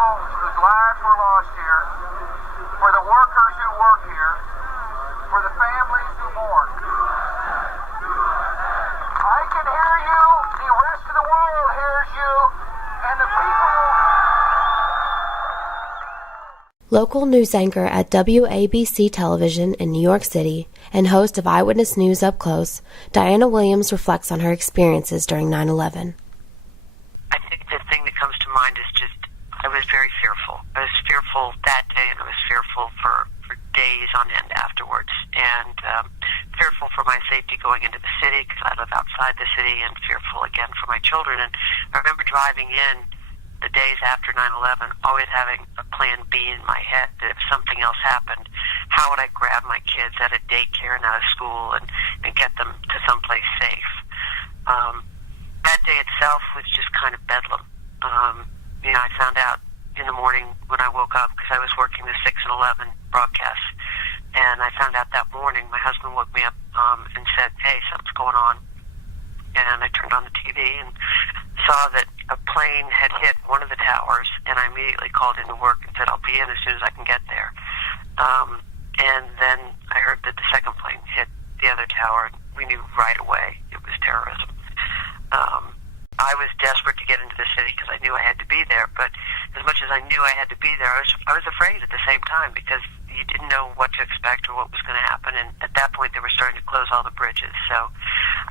people whose lives were lost here, for the workers who work here, for the families who mourn. I can hear you, the rest of the world hears you, and the people... Local news anchor at WABC Television in New York City and host of Eyewitness News Up Close, Diana Williams reflects on her experiences during 9/11. I think the thing that comes to mind is just, I was very fearful. I was fearful that day, and I was fearful for days on end afterwards, and fearful for my safety going into the city because I live outside the city, and fearful again for my children. And I remember driving in the days after 9/11, always having a plan B in my head that if something else happened, how would I grab my kids out of daycare and out of school and get them to someplace safe. That day itself was just kind of bedlam. I found out in the morning when I woke up, because I was working the 6 and 11 broadcasts, and I found out that morning, my husband woke me up and said, "Hey, something's going on." And I turned on the TV and saw that a plane had hit one of the towers, and I immediately called into work and said, "I'll be in as soon as I can get there." And then I heard that the second plane hit the other tower. We knew right away it was terrorism. I was desperate to get into the city because I knew I had to be there, but as much as I knew I had to be there, I was afraid at the same time because you didn't know what to expect or what was going to happen, and at that point they were starting to close all the bridges. So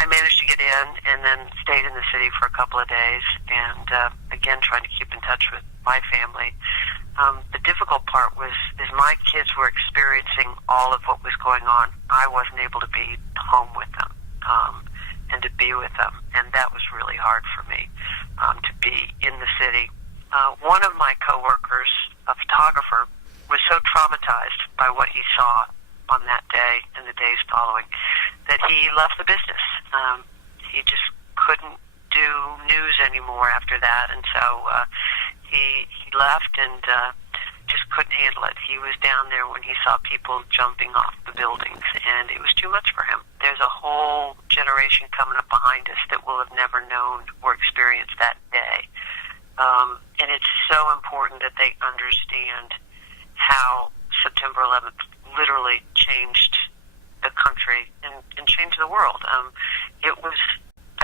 I managed to get in and then stayed in the city for a couple of days, and again trying to keep in touch with my family. The difficult part was as my kids were experiencing all of what was going on, I wasn't able to be home with them and to be with them, and that was really hard for me to be in the city. One of my coworkers, a photographer, was so traumatized by what he saw on that day and the days following that he left the business. He just couldn't do news anymore after that, and so he left and just couldn't handle it. He was down there when he saw people jumping off the buildings, and it was too much for him. There's a whole generation coming up behind us that will have never known or experienced that day. And it's so important that they understand how September 11th literally changed the country and changed the world. It was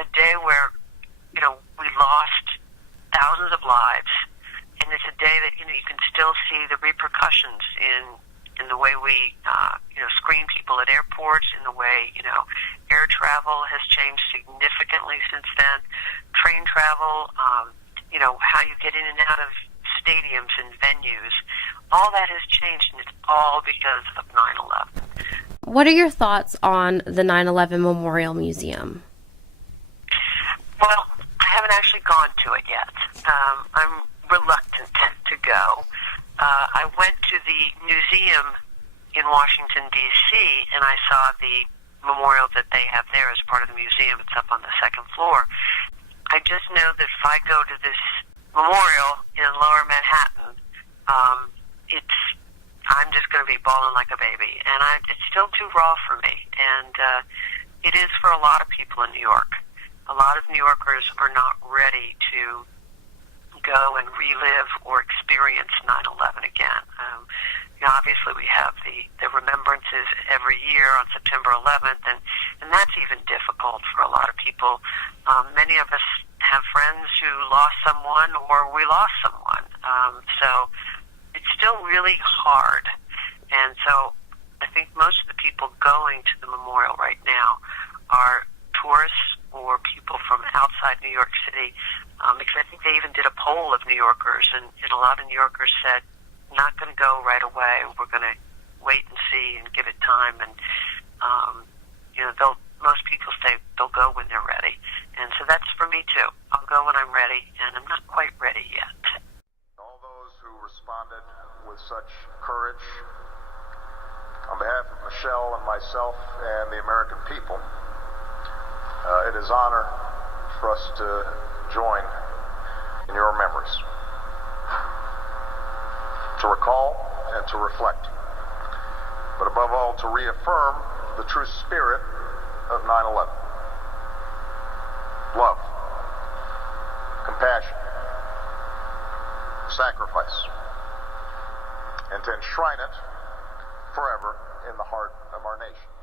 a day where, we lost thousands of lives, and it's a day that, you can still see the repercussions in the way we, screen people at airports, in the way, air travel has changed significantly since then, train travel, how you get in and out of stadiums and venues. All that has changed, and it's all because of 9/11. What are your thoughts on the 9/11 Memorial Museum? Well, I haven't actually gone to it yet. I'm reluctant to go. I went to the museum in Washington, D.C., and I saw the memorial that they have there as part of the museum. It's up on the second floor. I just know that if I go to this memorial in Lower Manhattan, I'm just going to be bawling like a baby, and it's still too raw for me, and it is for a lot of people in New York. A lot of New Yorkers are not ready to go and relive or experience 9/11 again. Obviously we have the remembrances every year on September 11th, and that's even difficult for a lot of people. Many of us have friends who lost someone or we lost someone. So it's still really hard. And so I think most of the people going to the memorial right now are tourists or people from outside New York City, because I think they even did a poll of New Yorkers, and a lot of New Yorkers said, not going to go right away, we're going to wait and see and give it time, and most people say they'll go when they're ready, and so that's for me too. I'll go when I'm ready, and I'm not quite ready yet. All those who responded with such courage, on behalf of Michelle and myself and the American people, it is an honor for us to join in your memories, to recall and to reflect, but above all to reaffirm the true spirit of 9/11. Love, compassion, sacrifice, to enshrine it forever in the heart of our nation.